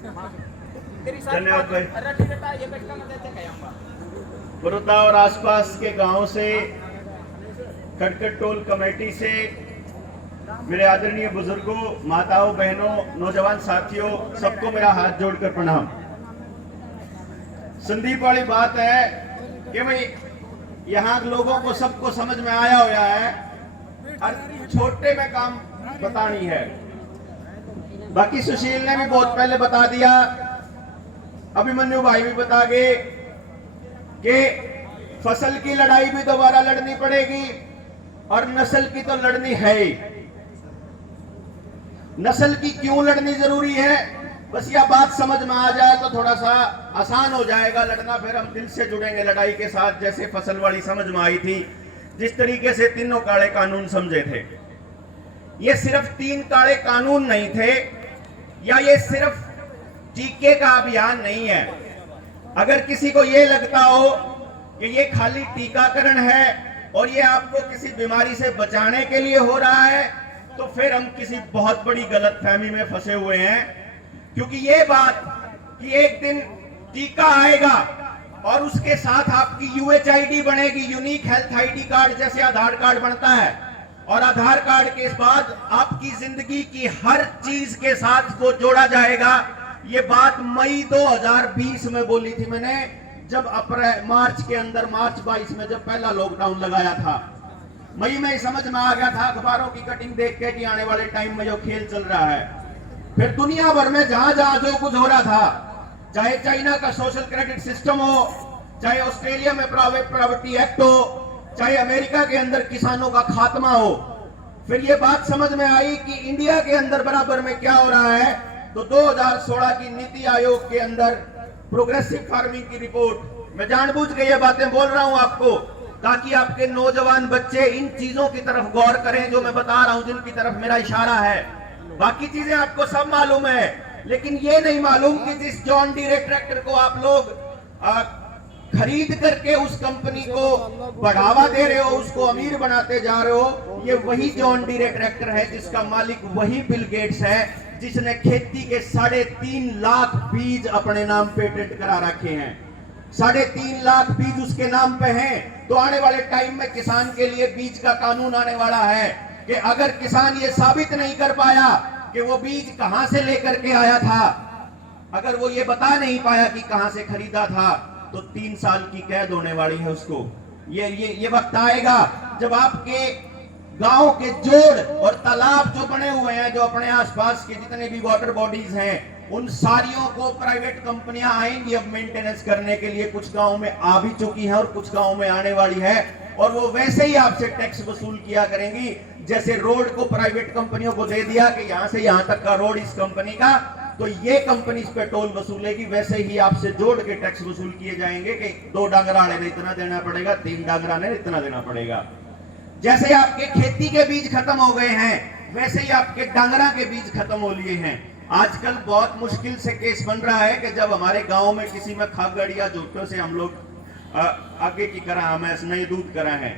धन्यवाद भाई। बड़ौदा और आसपास के गांव से, खटखट टोल कमेटी से मेरे आदरणीय बुजुर्गों, माताओं, बहनों, नौजवान साथियों, सबको मेरा हाथ जोड़कर प्रणाम। संदीप वाली बात है कि भाई यहाँ लोगों को सबको समझ में आया हुआ है और छोटे में काम बतानी है। बाकी सुशील ने भी बहुत पहले बता दिया, अभिमन्यु भाई भी बता गए कि फसल की लड़ाई भी दोबारा लड़नी पड़ेगी और नस्ल की तो लड़नी है ही। नस्ल की क्यों लड़नी जरूरी है, बस यह बात समझ में आ जाए तो थोड़ा सा आसान हो जाएगा लड़ना। फिर हम दिल से जुड़ेंगे लड़ाई के साथ, जैसे फसल वाली समझ में आई थी, जिस तरीके से तीनों काले कानून समझे थे। ये सिर्फ 3 काले कानून नहीं थे, या ये सिर्फ टीके का अभियान नहीं है। अगर किसी को ये लगता हो कि ये खाली टीकाकरण है और ये आपको किसी बीमारी से बचाने के लिए हो रहा है, तो फिर हम किसी बहुत बड़ी गलतफहमी में फंसे हुए हैं। क्योंकि ये बात कि एक दिन टीका आएगा और उसके साथ आपकी UHID बनेगी, यूनिक हेल्थ ID कार्ड, जैसे आधार कार्ड बनता है, और आधार कार्ड के बाद आपकी जिंदगी की हर चीज के साथ को जोड़ा जाएगा। ये बात मई 2020 में बोली थी मैंने, जब मार्च के अंदर, मार्च 22 में जब पहला लॉकडाउन लगाया था। मई में समझ में आ गया था अखबारों की कटिंग देख के कि आने वाले टाइम में जो खेल चल रहा है। फिर दुनिया भर में जहां जहां जो कुछ हो रहा था, चाहे चाइना का सोशल क्रेडिट सिस्टम हो, चाहे ऑस्ट्रेलिया में प्राइवेट प्रॉपर्टी एक्ट हो, चाहे अमेरिका के अंदर किसानों का खात्मा हो, फिर ये बात समझ में आई कि इंडिया के अंदर बराबर में क्या हो रहा है। तो 2016 की नीति आयोग के अंदर प्रोग्रेसिव फार्मिंग की रिपोर्ट, मैं जानबूझ के ये बातें बोल रहा हूं आपको, ताकि आपके नौजवान बच्चे इन चीजों की तरफ गौर करें जो मैं बता रहा हूं, जिनकी तरफ मेरा इशारा है। बाकी चीजें आपको सब मालूम है, लेकिन ये नहीं मालूम कि जिस जॉन डीरे ट्रैक्टर को आप लोग खरीद करके उस कंपनी को बढ़ावा दे रहे हो, उसको अमीर बनाते जा रहे हो, ये वही जॉन डीरे ट्रैक्टर है जिसका मालिक वही बिल गेट्स है, जिसने खेती के 3.5 लाख बीज अपने नाम पेटेंट करा रखे हैं। 3.5 लाख बीज उसके नाम पे हैं। तो आने वाले टाइम में किसान के लिए बीज का कानून आने वाला है कि अगर किसान ये साबित नहीं कर पाया कि वो बीज कहां से लेकर के आया था, अगर वो ये बता नहीं पाया कि कहां से खरीदा था, तो 3 साल की कैद होने वाली है उसको। ये वक्त आएगा जब आपके गांव के जोड़ और तालाब जो बने हुए हैं, जो अपने आसपास के जितने भी वाटर बॉडीज हैं, उन सारियों को प्राइवेट कंपनियां आएंगी अब मेंटेनेंस करने के लिए। कुछ गांव में आ भी चुकी हैं और कुछ गांव में आने वाली है, और वो वैसे ही आपसे टैक्स वसूल किया करेंगी जैसे रोड को प्राइवेट कंपनियों को दे दिया कि यहां से यहां तक का रोड इस कंपनी का, तो ये कंपनी इस पे टोल वसूलेगी। वैसे ही आपसे जोड़ के टैक्स वसूल किए जाएंगे कि 2 डांगरा ने इतना देना पड़ेगा, 3 डांगरा ने इतना देना पड़ेगा। जैसे आपके खेती के बीज खत्म हो गए हैं, वैसे ही आपके डांगरा के बीज खत्म हो लिए हैं। आजकल बहुत मुश्किल से केस बन रहा है कि जब हमारे गांव में किसी में खागड़ या जोटों से हम लोग आगे की करा, हमें नहीं दूध करा है,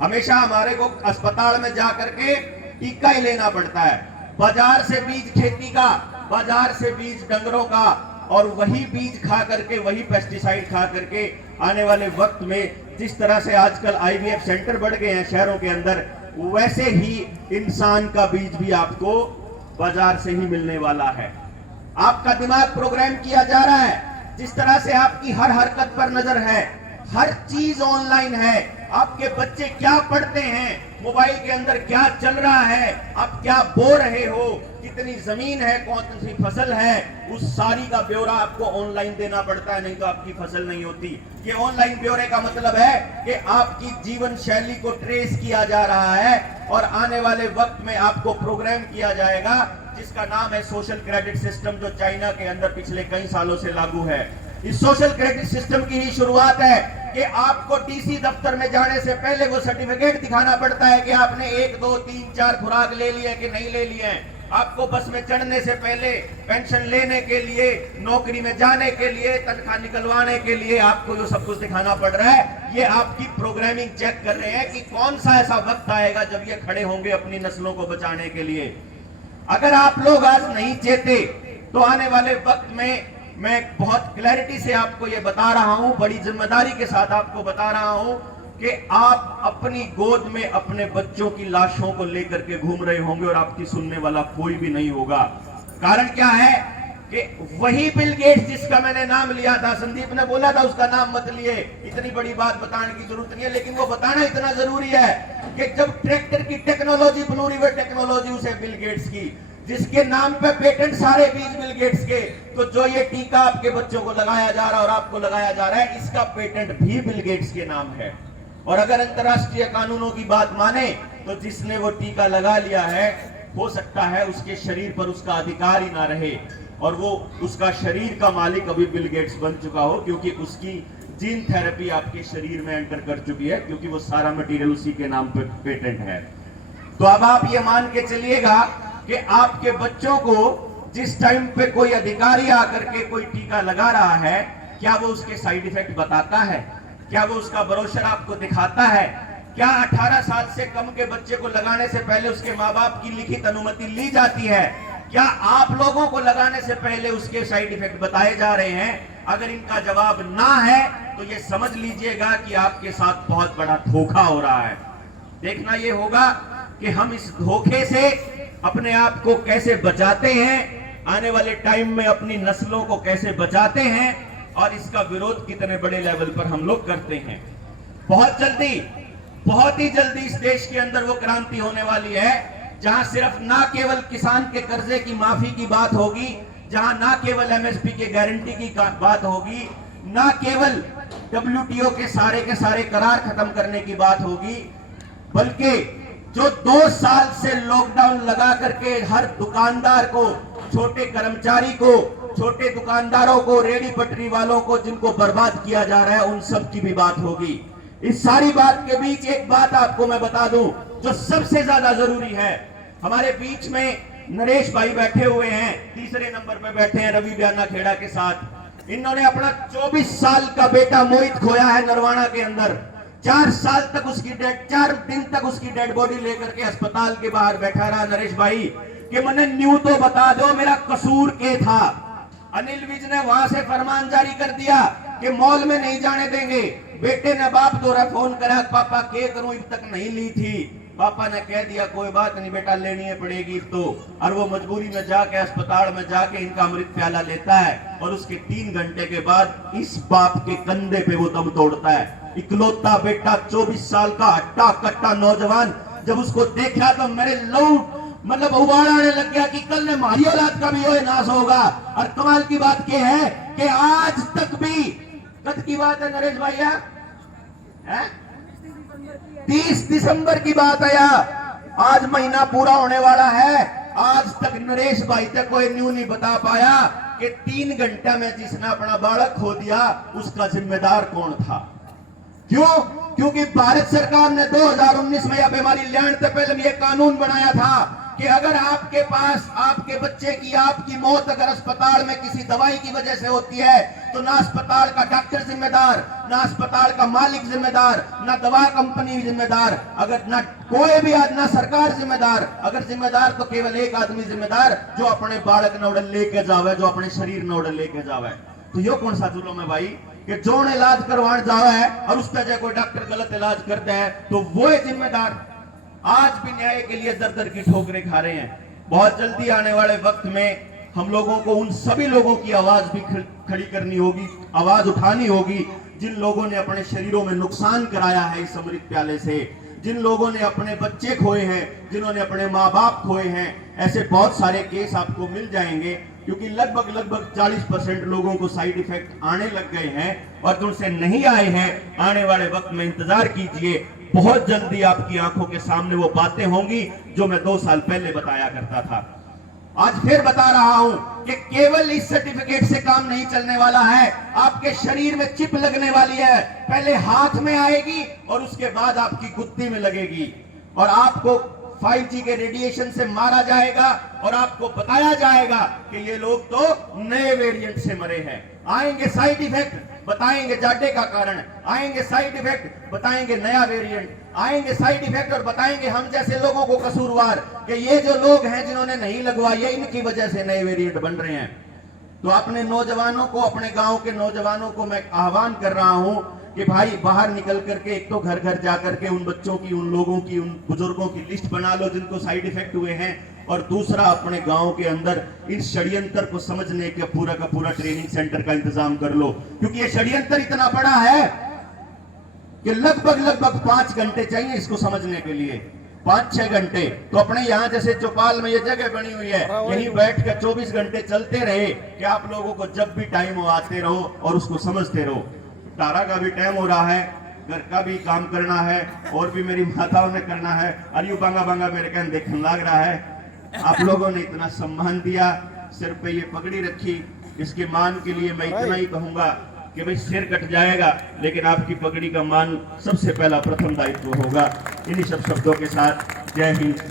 हमेशा हमारे को अस्पताल में जा करके टीका ही लेना पड़ता है। बाजार से बीज खेती का, बाजार से बीज डंगरों का, और वही बीज खा करके, वही पेस्टिसाइड खा करके आने वाले वक्त में जिस तरह से आजकल IVF सेंटर बढ़ गए हैं शहरों के अंदर, वैसे ही इंसान का बीज भी आपको बाजार से ही मिलने वाला है। आपका दिमाग प्रोग्राम किया जा रहा है, जिस तरह से आपकी हर हरकत पर नजर है, हर चीज ऑनलाइन है। आपके बच्चे क्या पढ़ते हैं, मोबाइल के अंदर क्या चल रहा है, आप क्या बो रहे हो, कितनी जमीन है, कौन सी फसल है, उस सारी का ब्यौरा आपको ऑनलाइन देना पड़ता है, नहीं तो आपकी फसल नहीं होती। ये ऑनलाइन ब्यौरे का मतलब है कि आपकी जीवन शैली को ट्रेस किया जा रहा है और आने वाले वक्त में आपको प्रोग्राम किया जाएगा, जिसका नाम है सोशल क्रेडिट सिस्टम, जो चाइना के अंदर पिछले कई सालों से लागू है। इस सोशल क्रेडिट सिस्टम की ही शुरुआत है कि आपको DC दफ्तर में जाने से पहले वो सर्टिफिकेट दिखाना पड़ता है कि आपने 1, 2, 3, 4 खुराक ले लिए कि नहीं ले लिए। आपको बस में चढ़ने से पहले, पेंशन लेने के लिए, नौकरी में जाने के लिए, तनख्वाह निकलवाने के लिए आपको जो सब कुछ दिखाना पड़ रहा है, ये आपकी प्रोग्रामिंग चेक कर रहे हैं कि कौन सा ऐसा वक्त आएगा जब ये खड़े होंगे अपनी नस्लों को बचाने के लिए। अगर आप लोग आज नहीं चेते तो आने वाले वक्त में मैं बहुत क्लैरिटी से आपको ये बता रहा हूं, बड़ी जिम्मेदारी के साथ आपको बता रहा हूं कि आप अपनी गोद में अपने बच्चों की लाशों को लेकर के घूम रहे होंगे और आपकी सुनने वाला कोई भी नहीं होगा। कारण क्या है कि वही बिल गेट्स जिसका मैंने नाम लिया था, संदीप ने बोला था उसका नाम मत लिए, इतनी बड़ी बात बताने की जरूरत नहीं है, लेकिन वो बताना इतना जरूरी है कि जब ट्रैक्टर की टेक्नोलॉजी, ब्लू रिवर टेक्नोलॉजी उसे बिल गेट्स की, जिसके नाम पे पेटेंट सारे बीज बिल गेट्स के, तो जो ये टीका आपके बच्चों को लगाया जा रहा है और आपको लगाया जा रहा है, इसका पेटेंट भी बिल गेट्स के नाम है। और अगर अंतरराष्ट्रीय कानूनों की बात माने तो जिसने वो टीका लगा लिया है, हो सकता है उसके शरीर पर उसका अधिकार ही ना रहे और वो उसका शरीर का मालिक अभी बिल गेट्स बन चुका हो, क्योंकि उसकी जीन थेरेपी आपके शरीर में एंटर कर चुकी है, क्योंकि वो सारा मटेरियल उसी के नाम पे पेटेंट है। तो अब आप ये मान के चलिएगा कि आपके बच्चों को जिस टाइम पे कोई अधिकारी आकर के कोई टीका लगा रहा है, क्या वो उसके साइड इफेक्ट बताता है? क्या वो उसका ब्रोशर आपको दिखाता है? क्या 18 साल से कम के बच्चे को लगाने से पहले उसके माँ बाप की लिखित अनुमति ली जाती है? क्या आप लोगों को लगाने से पहले उसके साइड इफेक्ट बताए जा रहे हैं? अगर इनका जवाब ना है तो ये समझ लीजिएगा कि आपके साथ बहुत बड़ा धोखा हो रहा है। देखना ये होगा कि हम इस धोखे से अपने आप को कैसे बचाते हैं, आने वाले टाइम में अपनी नस्लों को कैसे बचाते हैं और इसका विरोध कितने बड़े लेवल पर हम लोग करते हैं। बहुत जल्दी, बहुत ही जल्दी इस देश के अंदर वो क्रांति होने वाली है जहां सिर्फ ना केवल किसान के कर्जे की माफी की बात होगी, जहां ना केवल एमएसपी के गारंटी की बात होगी, ना केवल डब्ल्यूटीओ के सारे करार खत्म करने की बात होगी, बल्कि जो 2 साल से लॉकडाउन लगा करके हर दुकानदार को, छोटे कर्मचारी को, छोटे दुकानदारों को, रेडी पटरी वालों को, जिनको बर्बाद किया जा रहा है, उन सब की भी बात होगी। इस सारी बात के बीच एक बात आपको मैं बता दूं जो सबसे ज्यादा जरूरी है। हमारे बीच में नरेश भाई बैठे हुए हैं, तीसरे नंबर पे बैठे हैं रवि ब्याना खेड़ा के साथ। इन्होंने अपना 24 साल का बेटा मोहित खोया है नरवाना के अंदर। 4 साल तक उसकी 4 दिन तक उसकी डेड बॉडी लेकर के अस्पताल के बाहर बैठा रहा नरेश भाई कि मैंने न्यू तो बता दो मेरा कसूर क्या था। अनिल विज ने वहां से फरमान जारी कर दिया कि मॉल में नहीं जाने देंगे। बेटे ने बाप द्वारा फोन करा, पापा क्या करूं, अब तक नहीं ली थी। पापा ने कह दिया कोई बात नहीं बेटा, लेनी है पड़ेगी तो। और वो मजबूरी में जाके अस्पताल में जाके इनका अमृत प्याला लेता है और उसके 3 घंटे के बाद इस बाप के कंधे पे वो दम तोड़ता है। इकलौता बेटा 24 साल का हट्टा कट्टा नौजवान, जब उसको देखा तो मेरे लहू मतलब उबाल आने लग गया कि कल ने हमारी औलाद का भी नाश होगा। और कमाल की बात यह है कि आज तक भी, कद की बात है नरेश भैया, 30 दिसंबर की बात है, आज महीना पूरा होने वाला है, आज तक नरेश भाई तक कोई न्यू नहीं बता पाया कि 3 घंटे में जिसने अपना बालक खो दिया उसका जिम्मेदार कौन था। क्यों? क्योंकि भारत सरकार ने 2019 में या बीमारी लैंड से पहले ये कानून बनाया था कि अगर आपके पास आपके बच्चे की, आपकी मौत अगर अस्पताल में किसी दवाई की वजह से होती है तो ना अस्पताल का डॉक्टर जिम्मेदार, ना अस्पताल का मालिक जिम्मेदार, ना दवा कंपनी जिम्मेदार, अगर ना कोई भी ना सरकार जिम्मेदार, अगर जिम्मेदार तो केवल एक आदमी जिम्मेदार जो अपने बालक ने उड़न लेके जावे, जो अपने शरीर ने उड़न लेके जावे। तो ये कौन सा जुल्म है भाई कि जोन इलाज करवाने जावा है और उस पर कोई डॉक्टर गलत इलाज करता है तो वो है जिम्मेदार। आज भी न्याय के लिए दर दर की ठोकरें खा रहे हैं। बहुत जल्दी आने वाले वक्त में हम लोगों को उन सभी लोगों की आवाज भी खड़ी करनी होगी, आवाज उठानी होगी जिन लोगों ने अपने शरीरों में नुकसान कराया है इस अमृत प्याले से, जिन लोगों ने अपने बच्चे खोए हैं, जिन्होंने अपने माँ बाप खोए हैं। ऐसे बहुत सारे केस आपको मिल जाएंगे क्योंकि लगभग 40% लोगों को साइड इफेक्ट आने लग गए हैं और जो उनसे नहीं आए हैं आने वाले वक्त में इंतजार कीजिए, बहुत जल्दी आपकी आंखों के सामने वो बातें होंगी जो मैं 2 साल पहले बताया करता था। आज फिर बता रहा हूं कि केवल इस सर्टिफिकेट से काम नहीं चलने वाला है, आपके शरीर में चिप लगने वाली है, पहले हाथ में आएगी और उसके बाद आपकी गुत्ती में लगेगी और आपको 5G के रेडिएशन से मारा जाएगा और आपको बताया जाएगा कि ये लोग तो नए वेरिएंट से मरे हैं। आएंगे साइड इफेक्ट, बताएंगे जाडे का कारण, आएंगे साइड इफेक्ट, बताएंगे नया वेरिएंट, आएंगे साइड इफेक्ट और बताएंगे हम जैसे लोगों को कसूरवार कि ये जो लोग हैं जिन्होंने नहीं लगवाया इनकी वजह से नए वेरिएंट बन रहे हैं। तो अपने नौजवानों को, अपने गांव के नौजवानों को मैं आह्वान कर रहा हूं कि भाई बाहर निकल करके एक तो घर घर जा करके उन बच्चों की, उन लोगों की, उन बुजुर्गों की लिस्ट बना लो जिनको साइड इफेक्ट हुए हैं, और दूसरा अपने गांव के अंदर इस षड्यंत्र को समझने का पूरा ट्रेनिंग सेंटर का इंतजाम कर लो, क्योंकि ये षड्यंत्र इतना बड़ा है कि लगभग 5 घंटे चाहिए इसको समझने के लिए, 5-6 घंटे। तो अपने यहाँ जैसे चौपाल में ये जगह बनी हुई है, यहीं बैठ कर 24 घंटे चलते रहे कि आप लोगों को जब भी टाइम हो आते रहो और उसको समझते रहो। तारा का भी टाइम हो रहा है, घर का भी काम करना है, और भी मेरी माताओं ने करना है। अरियू बांगा मेरे कहने देखने लग रहा है। आप लोगों ने इतना सम्मान दिया, सिर पे ये पगड़ी रखी, इसके मान के लिए मैं इतना ही कहूंगा कि भाई सिर कट जाएगा लेकिन आपकी पगड़ी का मान सबसे पहला प्रथम दायित्व होगा। इन्हीं सब शब्दों के साथ जय हिंद।